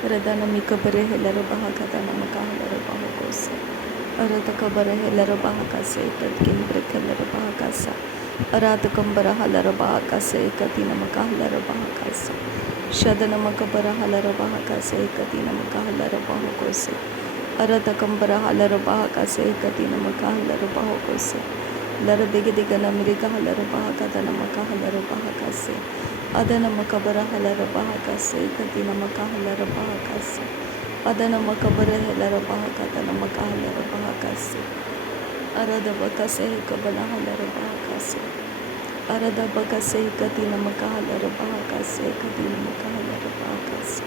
Radana mikabare helera bahakatana makahalera bahakose. Arata kabare helera bahakase katkin brekelera bahakasa. Arata kambara halera bahakase katina makahalera bahakasa. Shadana makabara halera bahakase katina makahalera bahakose. Arata kambara halera bahakase katina makahalera bahakose. Lara bigidigana mirika halera bahakatana makahalera bahakase. Adana makabara halara bahakase katina makahalara bahakase. Adana makabara halara bahakatana makahalara bahakase. Arada bakase kabana halara bahakase. Arada bakase katina makahalara bahakase katina makahalara bahakase.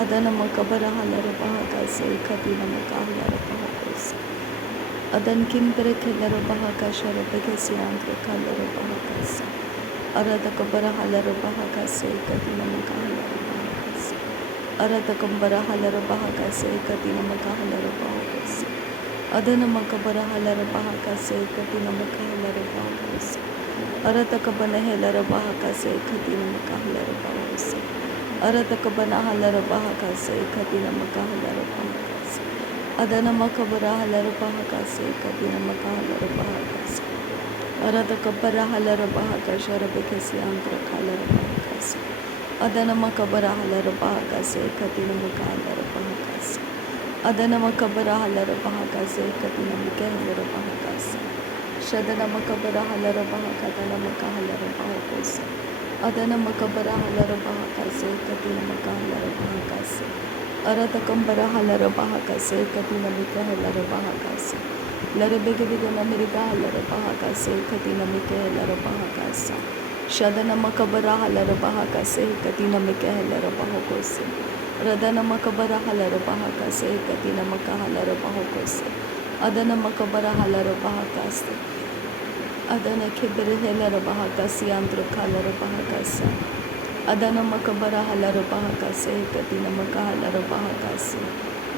Adana makabara halara bahakase katina makahalara bahakase. Adan kimbere kelara bahakashara begesi andra kalara bahakase. Arada kabara halara bahakase katina makahalara bahakase. Arada kambara halara bahakase katina makahalara bahakase. Adana makabara halara bahakase katina makahalara bahakase. Arada kabana halara bahakase katina makahalara bahakase. Arada kabana halara bahakase katina makahalara bahakase. Adana makabara halara bahakase katina makahalara bahakase. Arada kabara halara bahakase rabekasi andra kalara bahakase. Adana makabara halara bahakase katina makahalara bahakase. Adana makabara halara bahakase katina makahalara bahakase. Shadana makabara halara bahakatana makahalara bahakase. Adana makabara halara bahakase katina makahalara bahakase. Arada kambara halara bahakase katina makahalara bahakase. Lara begana mirika halara bahakase katina makahalara bahakase. Shadana makabara halara bahakase katina makahalara bahakase. Radana makabara halara bahakase katina makahalara bahakase. Adana makabara halara bahakase. Adana kibere halara bahakase andra kalara bahakase. Adana makabara halara bahakase katina makahalara bahakase.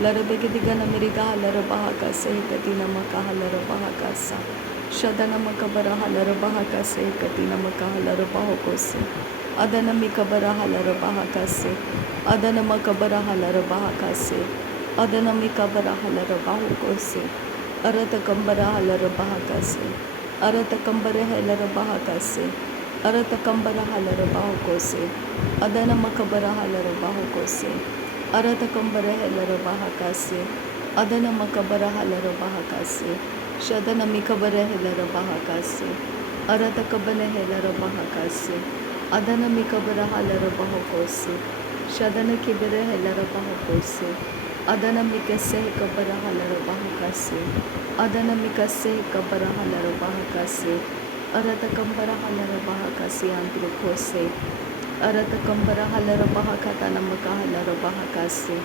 Lara begidigana miriga halara bahakase katina makahalara bahakase. Shadana makabara halara bahakase katina makahalara bahakase. Adana mikabara halara bahakase. Adana makabara halara bahakase. Adana mikabara halara bahakase. Arata kambara halara bahakase. Arata kambara halara bahakase. Arata kambara halara bahakase. Adana makabara halara bahakase. Arata kambara halara bahakase. Adana makabara halara bahakase. Shadana mikabara halara bahakase. Arata kabana halara bahakase. Adana mikabara halara bahakase. Shadana kibara halara bahakase. Adana mikase kabara halara bahakase. Adana mikase kabara halara bahakase. Arata kambara halara bahakase andro kose. Arata kambara halara bahakatana makahalara bahakase.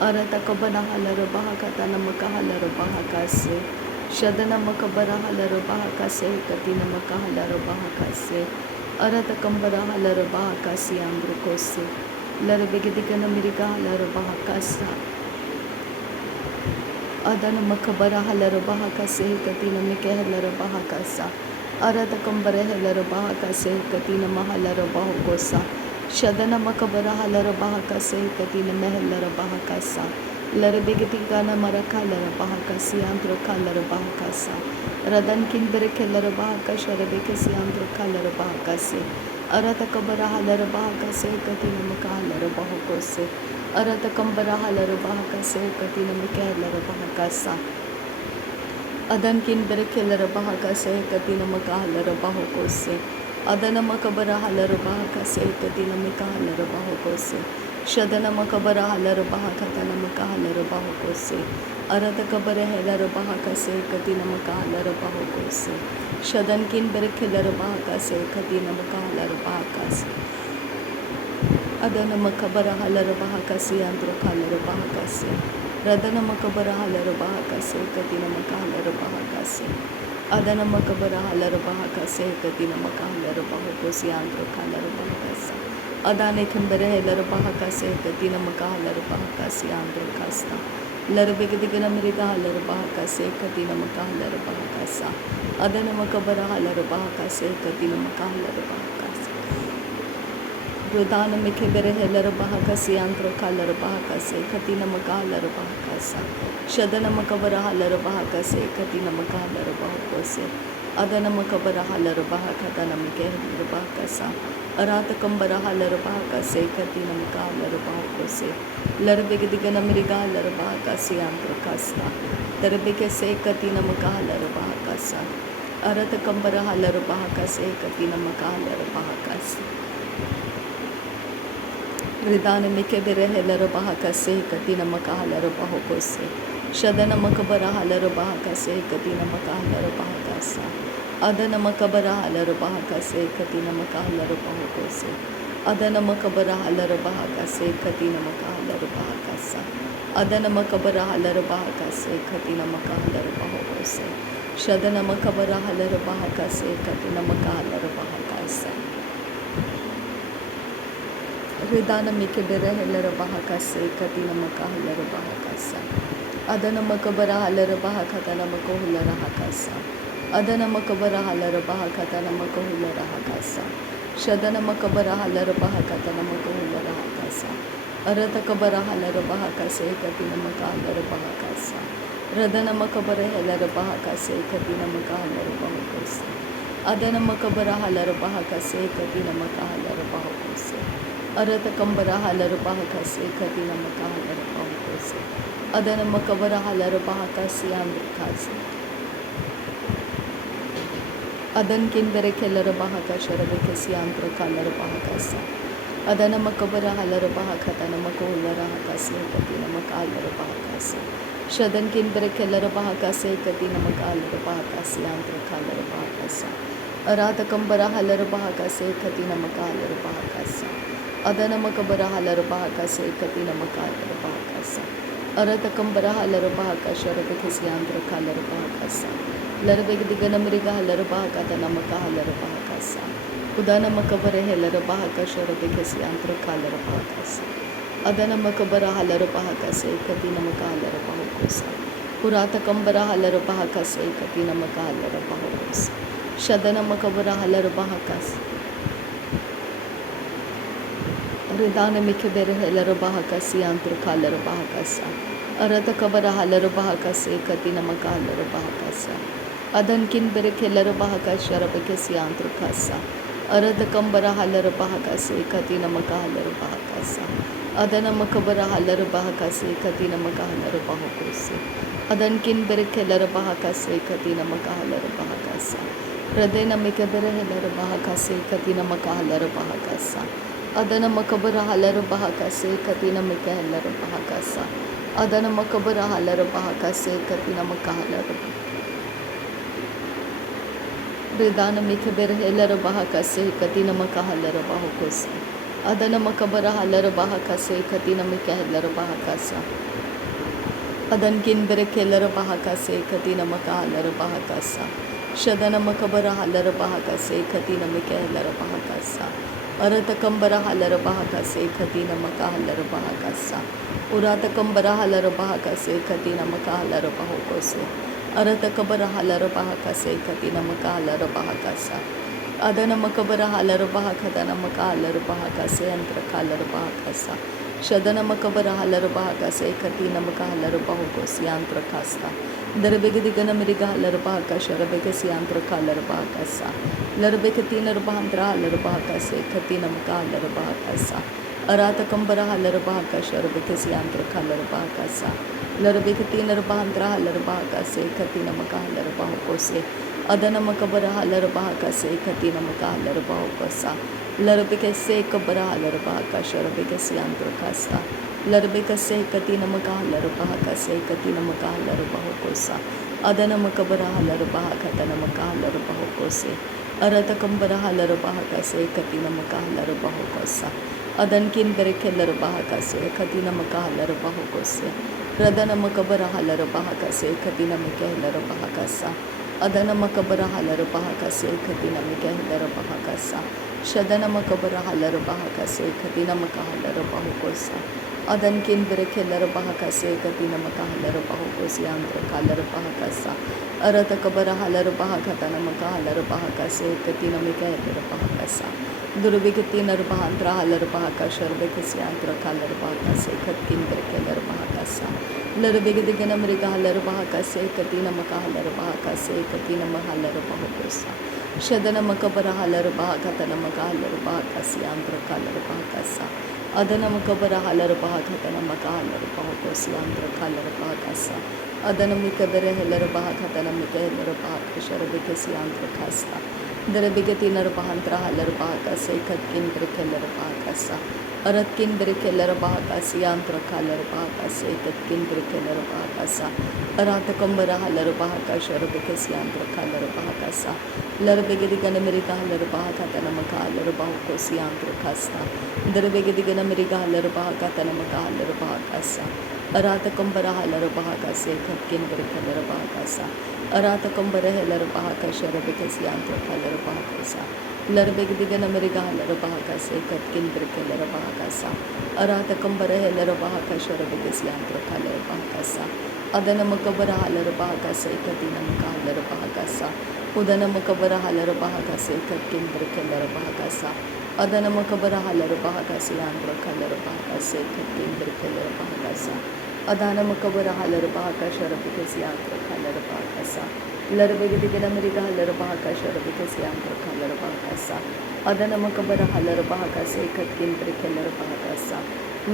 Arata kabana halara bahakatana makahalara bahakase. Shadana makabara halara bahakase katina makahalara bahakase. Arata kambara halara bahakase andro kose. Lara begidigana miriga halara bahakasa. Adana makabara halara bahakase katina mikahalara bahakasa. Arada kambara halara bahakase katina mahalara bahakosa. Shadana makabara halara bahakase katina mahalara bahakasa. Lara begidigana marakalara bahakasi andra kalara bahakasa. Radan kinbere kelara bahakasha rebekasi andra kalara bahakase. Arata kabara halara bahakase katina makahalara bahakose. Arata kambara halara bahakase katina mikahalara bahakasa. Adan kinbere kelara bahakase katina makahalara bahakose. Adana makabara halara bahakase katina mikahalara bahakose. Shadana makabara halara bahakatana makahalara bahakose. Arata kabara halara bahakase katina makahalara bahakose. Shadan kinbere kelara bahakase katina makahalara bahakase. Adana makabara halara bahakase andra kalara bahakase. Radana makabara halara bahakase katina makahalara bahakase. Adana makabara halara bahakase katina makahalara bahakose andra kalara bahakase. Adane kimbere halara bahakase katina makahalara bahakase andra kasta. Lara begidigana miriga halara bahakase katina makahalara bahakasa. Adana makabara halara bahakase katina makahalara bahakase. Rodana Mikebere Heller Bahakasi Antro Kalar Bahakase Katina Makalar Bahakasa Shadana Makabara Halar Bahakase Katina Makalar Bahakose Adana Makabara Halar Bahakatana Mikehel Bahakasa Arata Kambara Halar Bahakase Katina Makalar Bahakose Larbegidigana Mirigalar Bahakasi Antro Kasta Tarbeke Se Katina Makalar Bahakasa Arata Kambara Halar Bahakase Katina Makalar Bahakasa Ridana Mikebere Heller Bahakase Katina Makahalar Bahokose Shadana Makabara Halar Bahakase Katina Makahalar Bahakasa Adana Makabara Halar Bahakase Katina Makahalar Bahokose Adana Makabara Halar Bahakase Katina Makahalar Bahakasa Adana Makabara Halar Bahakase Katina Makahalar Bahokose Shadana Makabara Halar Bahakase Katina Makahalar Bahakasa Ridana Mikebere Heller Bahakase Katina Makahalar Bahakasa Adana Makabara Halar Bahakatana Makohulara Hakasa Adana Makabara Halar Bahakatana Makohulara Hakasa Shadana Makabara Halar Bahakatana Makohulara Hakasa Arata Kabara Halar Bahakase Katina Makahalar Bahakasa Radana Makabara Heller Bahakase Katina Makahalar Bahakasa Adana Makabara Halar Bahakase Katina Makahalar Bahakase Arata Kambara Halar Bahakase Katina Makahalar Bahakase Adana Makabara Halar Bahakase Andrikase Adan Kinbere Keller Bahakashara Bekasi Andra Kalar Bahakasa Adana Makabara Halar Bahakatana Makohulara Hakase Katina Makahalar Bahakase Shadan Kinbere Keller Bahakase Katina Makahalar Bahakase Andra Kalar Bahakasa Arata Kambara Halar Bahakase Katina Makahalar Bahakasa Adana Makabara Halar Bahakase Katina Makahalar Bahakasa Arata Kambara Halar Bahakashara Bekasi Andra Kalar Bahakasa Larbeg Digana Miriga Halar Bahakatana Makahalar Bahakasa Udana Makabara Heller Bahakashara Bekasi Andra Kalar Bahakasa Adana Makabara Halar Bahakase Katina Makahalar Bahakosa Purata Kambara Halar Bahakase Katina Makahalar Bahakosa Shadana Makabara Halar Bahakasa Ridana Mikebere Heller Bahakasi Antro Kalar Bahakasa Arata Kabara Halar Bahakase Katina Makahalar Bahakasa Adan Kinbere Keller Bahakashara Bekasi Antro Kasa Arata Kambara Halar Bahakase Katina Makahalar Bahakasa Adana Makabara Halar Bahakase Katina Makahalar Bahakose Adan Kinbere Keller Bahakase Katina Makahalar Bahakasa Radena Mikebere Heller Bahakase Katina Makahalar Bahakasa Adana Makabara Halar Bahakase Katina Mikahalar Bahakasa Adana Makabara Halar Bahakase Katina Makahalar Ridana Mikebere Heller Bahakase Katina Makahalar Bahakose Adana Makabara Halar Bahakase Katina Mikahalar Bahakasa Adan Kinbere Keller Bahakase Katina Makahalar Bahakasa Shadana Makabara Halar Bahakase Katina Mikahalar Bahakasa Arata Kambara Halar Bahakase Katina Makahalar Bahakasa Urata Kambara Halar Bahakase Katina Makahalar Bahakose Arata Kabara Halar Bahakase Katina Makahalar Bahakasa Adana Makabara Halar Bahakatana Makahalar Bahakase Antra Kalar Bahakasa Shadana Makabara Halar Bahakase Katina Makahalar Bahakose Antra Kasta Darbegidigana Miriga Halar Bahakashara Bekasi Antra Kalar Bahakasa Larbekatina Bahandra Halar Bahakase Katina Makahalar Bahakasa Arata Kambara Halar Bahakashara Bekasi Antra Kalar Bahakasa Larbekatina Bahandra Halar Bahakase Katina Makahalar Bahakose Adana Makabara Halar Bahakase Katina Makahalar Bahakasa Larbekase Kabara Halar Bahakashara Bekasi Antra Kasta Larbekase Katina Makahalar Bahakase Katina Makahalar Bahakosa Adana Makabara Halar Bahakatana Makahalar Bahakose Arata Kambara Halar Bahakase Katina Makahalar Bahakosa Adan Kinbere Keller Bahakase Katina Makahalar Bahakose Radana Makabara Halar Bahakase Katina Mikahalar Bahakasa Adana Makabara Halar Bahakase Katina Mikahalar Bahakasa Shadana Makabara Halar Bahakase Katina Makahalar Bahakosa Adan Kinbere Keller Bahakase Katina Makahalar Bahakosi Andra Kalar Bahakasa Arata Kabara Halar Bahakatana Makahalar Bahakase Katina Mikahalar Bahakasa दुर्बिगति नरबहांत्रा हलरबहाका शर्बेकस्यांत्र कालरबहाका सेकत्किन ब्रेकेलरबहाका सा लरबिगदिगन मृगा हलरबहाका सेकति नमका हलरबहाका सेकति नमः हलरबहाकोसा शदन मकबर हलरबहाका तनमका हलरबहाका स्यांत्र कालरबहाका सा अदन मकबर हलरबहाका तनमका हलरबहाकोस्यांत्र कालरबहाका सा अदन मिकबर हलरबहाका तनमिके हलरबहाका शर्बेकस्यांत्र कासा दरबिगति नरबहांत्रा हलरबहाका सेकत्किन ब्रेकेलरबहाका सा अरत्किन ब्रेकेलरबहाका सियांत्र कालरबहाका सेकत्किन ब्रेकेलरबहाका सा अरातकंबर हलरबहाका शर्बेकस्यांत्र कालरबहाका सा लरबिगदिगन मृगा हलरबहाका तनमका हलरबहाको सियांत्र कासा दरबिगदिगन मृगा हलरबहाका तनमका हलरबहाका सा अरातकंबर हलरबहाका सेकत्किन ब्रेकेलरबहाका सा अरातकंबर हलरबहाका शर्बेकस्यांत्र कालरबहाका सा लरबिगदिगन मृगा हलरबहाका सेकत्किन ब्रेकेलरबहाका सा अरातकंबर हलरबहाका शर्बेकस्यांत्र कालरबहाका सा अदनमकबर हलरबहाका सेकतिनमका हलरबहाका सा उदनमकबर हलरबहाका सेकत्किन ब्रेकेलरबहाका सा अदनमकबर हलरबहाका सियांत्र कालरबहाका सेकत्किन ब्रेकेलरबहाका सा अदानमकबर हलरबहाका शर्बेकस्यांत्र कालरबहाका सा लरबिगदिगन मृगा हलरबहाका शर्बेकस्यांत्र कालरबहाका सा अदनमकबर हलरबहाका सेकत्किन ब्रेकेलरबहाका सा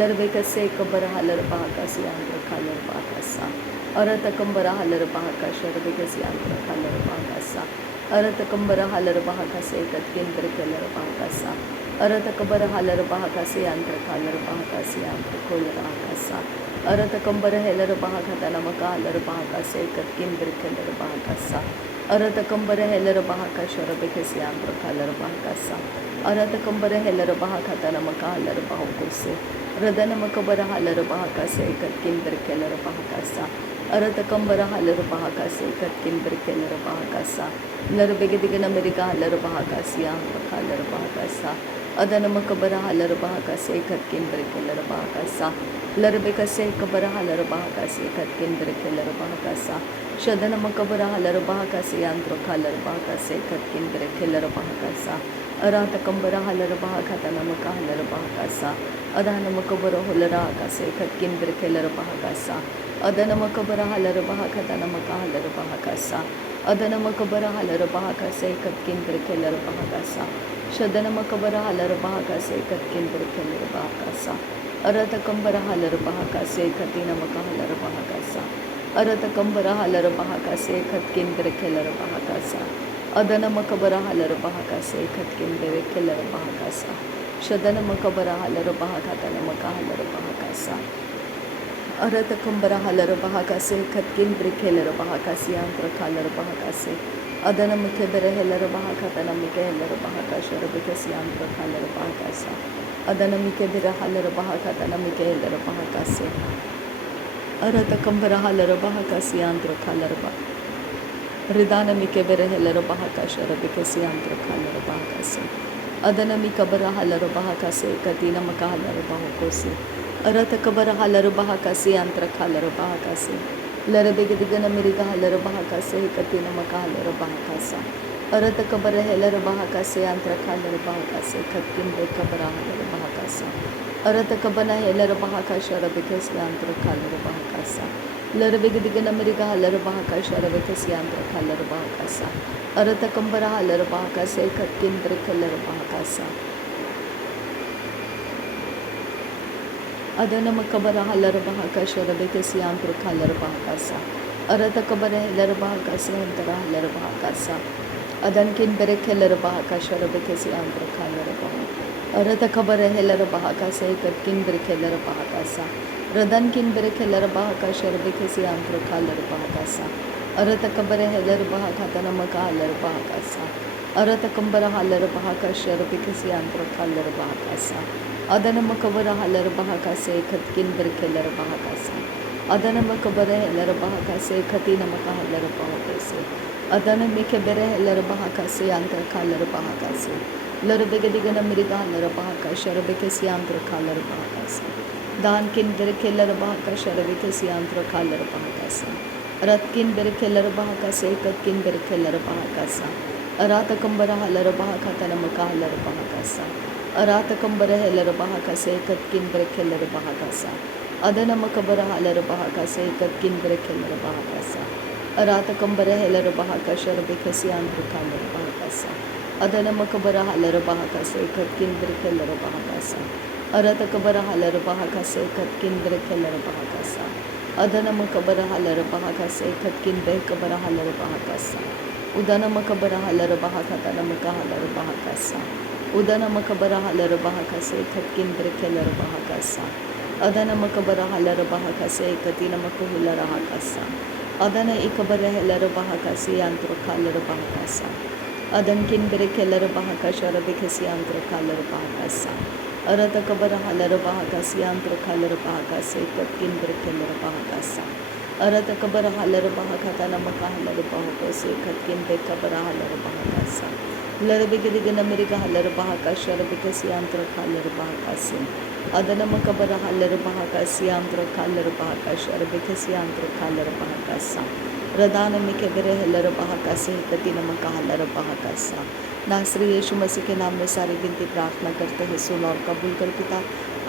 लरबेकसेकबर हलरबहाका सियांत्र कालरबहाका सा अरतकंबर हलरबहाका शर्बेकस्यांत्र कालरबहाका सा अरतकंबर हलरबहाका सेकत्किन ब्रेकेलरबहाका सा अरतकबर हलरबहाका सियांत्र कालरबहाका सियांत्र कोलरबहाका सा अरतकंबर हलरबहाका तनमका हलरबहाका सेकत्किन ब्रेकेलरबहाका सा अरतकंबर हलरबहाका शर्बेकस्यांत्र कालरबहाका सा अरतकंबर हलरबहाका तनमका हलरबहाको से रदनमकबर हलरबहाका सेकत्किन ब्रेकेलरबहाका सा अरतकंबर हलरबहाका सेकत्किन ब्रेकेलरबहाका सा लरबिगदिगन मृगा हलरबहाका सियांत्र कालरबहाका सा अदनमकबर हलरबहाका सेकत्किन ब्रेकेलरबहाका सा लरबिगसेकबर हलरबहाका सेकत्किन ब्रेकेलरबहाका सा शदनमकबर हलरबहाका सियांत्र कालरबहाका सेकत्किन ब्रेकेलरबहाका सा अरातकंबर हलरबहाका तनमका हलरबहाका सा अदानमकबर हलरबहाका सेकत्किन ब्रेकेलरबहाका सा अदनमकबर हलरबहाका तनमका हलरबहाका सा अदनमकबर हलरबहाका सेकत्किन ब्रेकेलरबहाका सा शदनमकबर हलरबहाका सेकत्किन ब्रेकेलरबहाका सा अरतकंबर हलरबहाका सेकतिनमका हलरबहाका सा अरतकंबर हलरबहाका सेकत्किन ब्रेकेलरबहाका सा अदनमकबर हलरबहाका सेकत्किन ब्रेकेलरबहाका सा शदनमकबर हलरबहाका तनमका हलरबहाका सा अरतकंबर हलरबहाका सेकत्किन ब्रेकेलरबहाका सियांत्र कालरबहाका से अदनमकबर हलरबहाका तनमका हलरबहाका शर्बेकस्यांत्र कालरबहाका सा अदनमकबर हलरबहाका तनमका हलरबहाका से अरतकंबर हलरबहाका सियांत्र कालरबहाका रिदानमिकबर हलरबहाका शर्बेकस्यांत्र कालरबहाका से अदनमिकबर हलरबहाका सेकतिनमका हलरबहाको से अरतकबर हलरबहाका सियांत्र कालरबहाका से लरबिगदिगन मृगा हलरबहाका सेकतिनमका हलरबहाका सा अरतकबर हलरबहाका सियांत्र कालरबहाका सेकत्किन ब्रेकेलर हलरबहाका सा अरतकबन हलरबहाका शर्बेकस्यांत्र कालरबहाका सा लरबिगदिगन मृगा हलरबहाका शर्बेकस्यांत्र कालरबहाका सा अरतकंबर हलरबहाका सेकत्किन ब्रेकेलरबहाका सा अदनमकबर हलरबहाका शर्बेकस्यांत्र कालरबहाका सा अरतकबर हलरबहाका सियांत्र हलरबहाका सा अदनकिन ब्रेकेलरबहाका शर्बेकस्यांत्र कालरबहाका अरतकबर हलरबहाका सेकत्किन ब्रेकेलरबहाका सा रदनकिन ब्रेकेलरबहाका शर्बेकस्यांत्र कालरबहाका सा अरतकबर हलरबहाका तनमका हलरबहाका सा अरतकंबर हलरबहाका शर्बेकस्यांत्र कालरबहाका सा अदनमकबर हलरबहाका सेकत्किन ब्रेकेलरबहाका सा अदनमकबर हलरबहाका सेकतिनमका हलरबहाका से अदनमिकबर हलरबहाका सियांत्र कालरबहाका से लरबिगदिगन मृगा हलरबहाका शर्बेकस्यांत्र कालरबहाका सा दानकिन ब्रेकेलरबहाका शर्बेकस्यांत्र कालरबहाका सा रत्किन ब्रेकेलरबहाका सेकत्किन ब्रेकेलरबहाका सा अरात कंबर हलर बहा खाता नमका हलर बहा कासा अरात कंबर हेलर बहा कासे कतकिन ब्रेक हेलर बहा कासा अदनम कबर हलर बहा कासे कतकिन ब्रेक हेलर बहा कासा अरात कंबर हेलर बहा काशर बेकसी आंध्र कालर बहा कासा अदनम कबर हलर बहा कासे कतकिन ब्रेक हेलर बहा कासा अरत कबर हलर बहा कासे कतकिन ब्रेक हेलर बहा कासा अदनम कबर हलर बहा कासे कतकिन ब्रेक कबर हलर बहा कासा उदनम कबर हलर बहा खाता नमका हलर बहा कासा उदनम कबर हलर बहा कासे कतकिन ब्रेक हेलर बहा कासा अदनम कबर हलर बहा कासे कती नमक हुलर हा कासा अदन इकबर हेलर बहा कासे यांत्र खालर बहा कासा अदनकिन ब्रेक हेलर बहा काशर बेकसी यांत्र खालर बहा कासा अरत कबर हलर बहा कासे यांत्र खालर बहा कासे कतकिन ब्रेक हेलर बहा कासा अरत कबर हलर बहा खाता नमका हलर बहा कासे कतकिन ब्रेक कबर हलर बहा कासा लर बेगिग नमरिग हलर बहा काशर बेकसी यांत्र खालर बहा कासे अदनम कबर हलर बहा कासे यांत्र खालर बहा काशर बेकसी यांत्र खालर बहा कासा रदान में केबर हेलर बहा कासे कती नमका हलर बहा कासा नासरी यीशु मसीह के नाम में सारी विनती प्रार्थना करते हैं, सुन और कबूल कर पिता।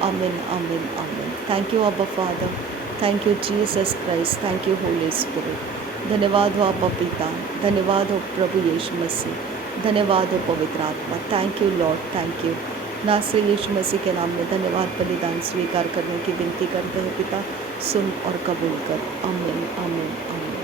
आमीन आमीन आमीन। थैंक यू अब्बा father, thank you Jesus Christ, thank you Holi spirit. धन्यवाद हो अब्बा पिता, धन्यवाद हो प्रभु यीशु मसीह, धन्यवाद हो पवित्र आत्मा। Thank you Lord, thank you. नासरी यीशु मसीह के नाम में धन्यवाद बलिदान स्वीकार करने की विनती करते हैं पिता, सुन और कबूल कर। आमीन आमीन आमीन।